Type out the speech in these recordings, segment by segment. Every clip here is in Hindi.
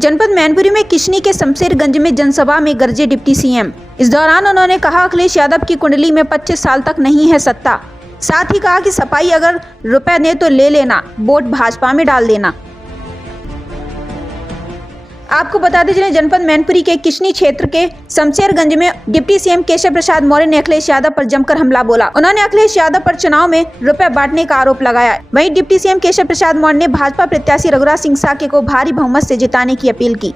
जनपद मैनपुरी में किशनी के शमशेरगंज में जनसभा में गरजे डिप्टी सीएम। इस दौरान उन्होंने कहा अखिलेश यादव की कुंडली में 25 साल तक नहीं है सत्ता। साथ ही कहा कि सफाई अगर रुपए ने तो ले लेना, वोट भाजपा में डाल देना। आपको बता दें चले जनपद मैनपुरी के किशनी क्षेत्र के शमशेरगंज में डिप्टी सीएम केशव प्रसाद मौर्य ने अखिलेश यादव पर जमकर हमला बोला। उन्होंने अखिलेश यादव पर चुनाव में रुपए बांटने का आरोप लगाया। वहीं डिप्टी सीएम केशव प्रसाद मौर्य ने भाजपा प्रत्याशी रघुराज सिंह साके को भारी बहुमत से जिताने की अपील की।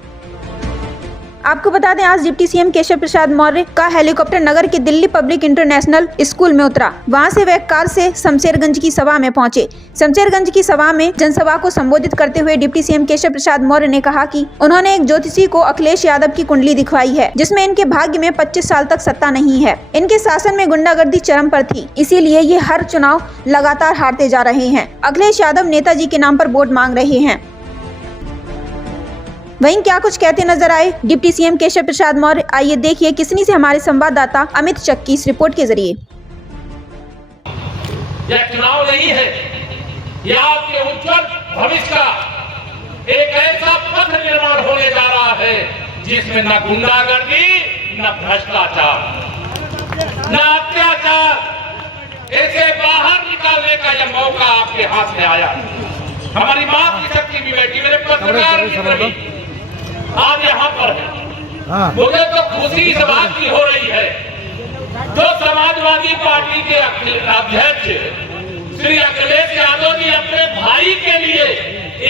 आपको बता दें आज डिप्टी सीएम केशव प्रसाद मौर्य का हेलीकॉप्टर नगर के दिल्ली पब्लिक इंटरनेशनल स्कूल में उतरा। वहां से वह कार से शमशेरगंज की सभा में पहुंचे। शमशेरगंज की सभा में जनसभा को संबोधित करते हुए डिप्टी सीएम केशव प्रसाद मौर्य ने कहा कि उन्होंने एक ज्योतिषी को अखिलेश यादव की कुंडली दिखवाई है, जिसमें इनके भाग्य में 25 साल तक सत्ता नहीं है। इनके शासन में गुंडागर्दी चरम पर थी, इसीलिए ये हर चुनाव लगातार हारते जा रहे हैं। अखिलेश यादव नेताजी के नाम पर वोट मांग रहे हैं। वहीं क्या कुछ कहते नजर आए डिप्टी सीएम केशव प्रसाद मौर्य, आइए देखिए किसनी से हमारे संवाददाता अमित चक की इस रिपोर्ट के जरिए। यह चुनाव नहीं है, यह आपके उज्जवल भविष्य का एक ऐसा पथ निर्माण होने जा रहा है जिसमें न गुंडागर्दी, न भ्रष्टाचार, न अत्याचार, इसे बाहर निकालने का यह मौका आपके हाथ में आया। हमारी मातृशक्ति भी बैठी, मेरे पत्रकार मित्र भी आज यहाँ पर है। मुझे तो खुशी इस बात की हो रही है, जो समाजवादी पार्टी के अध्यक्ष श्री अखिलेश यादव जी अपने भाई के लिए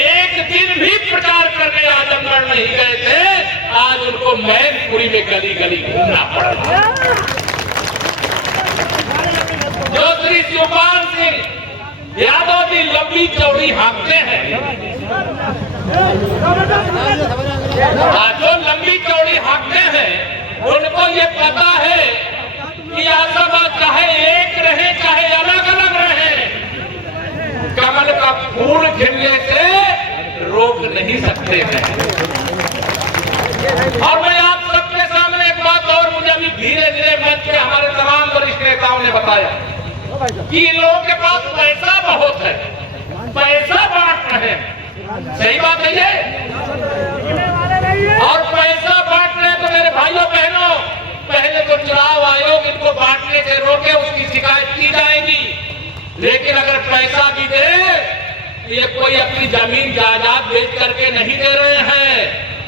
एक दिन भी प्रचार करने आजमगढ़ नहीं गए थे, आज उनको मैनपुरी में गली गली घूमना पड़ा। जो श्री शिवपाल सिंह यादव जी लंबी चौड़ी हाँकते हैं, जो लंबी चौड़ी हाँकते हैं, उनको ये पता है कि आसमा चाहे एक रहे चाहे अलग अलग रहे, कमल का फूल खिलने से रोक नहीं सकते हैं। और मैं आप सबके सामने एक बात और, मुझे अभी धीरे धीरे मंच पे हमारे तमाम वरिष्ठ नेताओं ने बताया कि लोगों के पास पैसा बहुत है, पैसा बांट रहे हैं। सही बात है ये, और पैसा बांट रहे तो मेरे भाइयों बहनों, पहले तो चुनाव आयोग इनको बांटने से रोके, उसकी शिकायत की जाएगी। लेकिन अगर पैसा भी दे, ये कोई अपनी जमीन जायदाद बेच करके नहीं दे रहे हैं।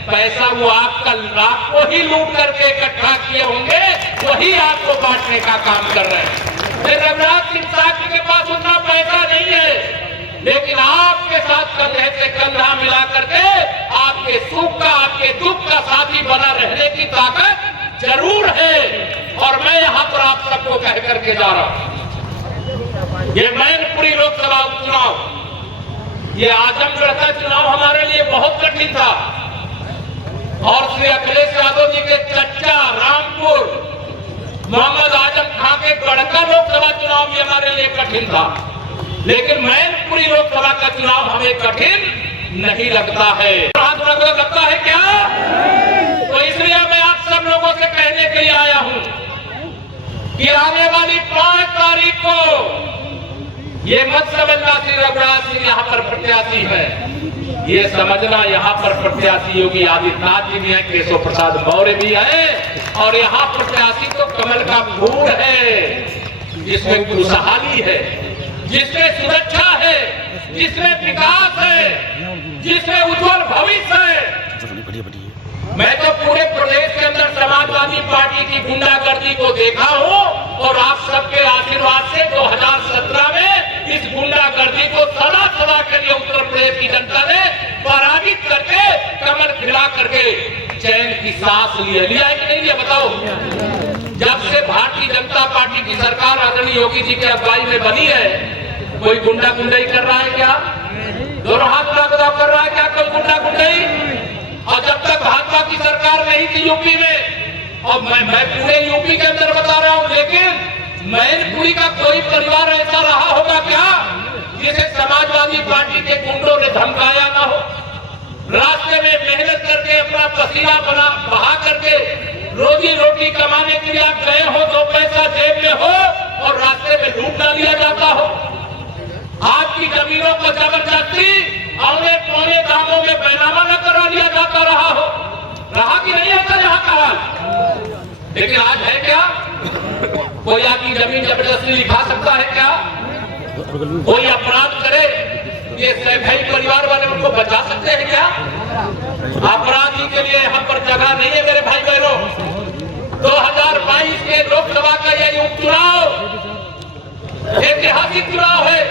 पैसा वो आपको ही लूट करके इकट्ठा किए होंगे, वही आपको बांटने का काम कर रहे हैं। रघुराज सिंह साके के पास उतना पैसा नहीं है, लेकिन आपके साथ कंधे से कंधा मिला करके आपके सुख का, आपके दुख का साथी बना रहने की ताकत जरूर है। और मैं यहाँ पर आप सबको कह करके जा रहा हूँ, ये मैनपुरी लोकसभा चुनाव, ये आजमगढ़ का चुनाव हमारे लिए बहुत कठिन था। और श्री अखिलेश यादव जी के चच्चा रामपुर मोहम्मद आजम खां के गढ़का लोकसभा चुनाव भी हमारे लिए कठिन था, लेकिन मैनपुरी लोकसभा का चुनाव हमें कठिन नहीं लगता है। लगता है क्या? तो इसलिए मैं आप सब लोगों से कहने के लिए आया हूं कि आने वाली 5 तारीख को ये मत समझना श्री रघुराज सिंह यहाँ पर प्रत्याशी है, ये समझना यहाँ पर प्रत्याशी योगी आदित्यनाथ जी भी है, केशव प्रसाद मौर्य भी है, और यहाँ प्रत्याशी तो कमल का फूल है, जिसमें खुशहाली है, जिसमें सुरक्षा है, जिसमें विकास है, जिसमें उज्जवल भविष्य है। मैं तो पूरे प्रदेश के अंदर समाजवादी पार्टी की गुंडागर्दी को देखा हूं, और आप सबके आशीर्वाद से 2017 में इस गुंडागर्दी को सदा के लिए उत्तर प्रदेश की जनता ने पराजित करके कमल खिला करके चैन की सांस लिया है कि नहीं लिया बताओ? जब से भारतीय जनता पार्टी की सरकार आदरणीय योगी जी के अगुवाई में बनी है, कोई गुंडा गुंडाई कर रहा है क्या? दोनों हाथ बराबर कर रहा है क्या कोई गुंडा गुंडाई? और जब तक भाजपा की सरकार नहीं थी यूपी में, और मैं पूरे यूपी के अंदर बता रहा हूं, लेकिन मैनपुरी का कोई परिवार ऐसा रहा होगा क्या जिसे समाजवादी पार्टी के गुंडों ने धमकाया ना हो? रास्ते में मेहनत करके अपना पसीना बहा करके रोजी रोटी कमाने के लिए आप गए हो, 2 पैसा जेब में हो, और रास्ते में लूट ना लिया जाता हो। आपकी जमीनों को जबरदस्ती औने पौने दामों में बैनामा न करा लिया जाता रहा लेकिन आज है क्या? कोई आपकी जमीन जबरदस्ती लिखा सकता है क्या? कोई अपराध करे ये भाई परिवार वाले उनको बचा सकते हैं क्या? अपराधी के लिए यहाँ पर जगह नहीं है मेरे भाई बहनों। 2022 के लोकसभा का ये उपचुनाव ऐतिहासिक चुनाव है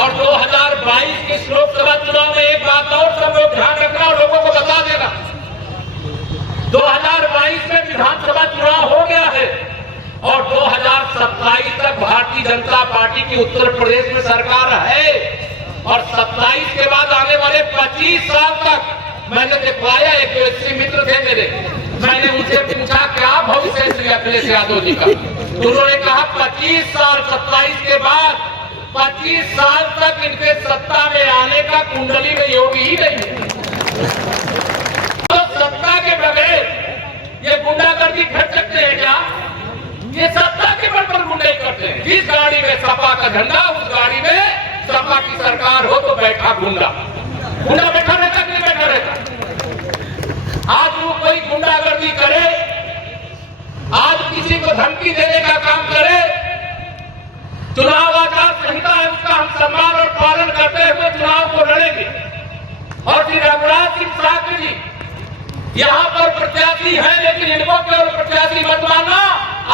और 2022 के लोकसभा चुनाव में एक बात और सब लोग ध्यान रखना और लोगों को बता देना। 2022 में विधानसभा चुनाव हो गया है और 2027 तक भारतीय जनता पार्टी की उत्तर प्रदेश में सरकार है और 27 के बाद आने वाले 25 साल तक मैंने दिखवाया। एक व्यक्ति मित्र थे मेरे, मैंने उनसे पूछा क्या भविष्य है श्री अखिलेश यादव जी का, तो उन्होंने कहा 25 साल 27 के बाद 25 साल तक इनके सत्ता में आने का कुंडली में योग ही नहीं है। तो सत्ता के बगैर ये गुंडागर्दी कर सकते हैं क्या? ये सत्ता के बल पर गुंडे करते हैं। जिस गाड़ी में सपा का झंडा उस गाड़ी में सपा की सरकार हो तो बैठा गुंडा बैठा रहता कि नहीं बैठा रहता? आज वो कोई गुंडागर्दी करे, आज किसी को धमकी देने का काम करे, चुनाव आचार संहिता है उसका हम सम्मान और पालन करते हुए चुनाव को लड़ेंगे। और श्री रघुराज सिंह साहब जी यहाँ पर प्रत्याशी है लेकिन इनको केवल प्रत्याशी मत मानना,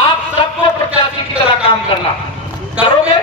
आप सबको प्रत्याशी की तरह काम करना। करोगे?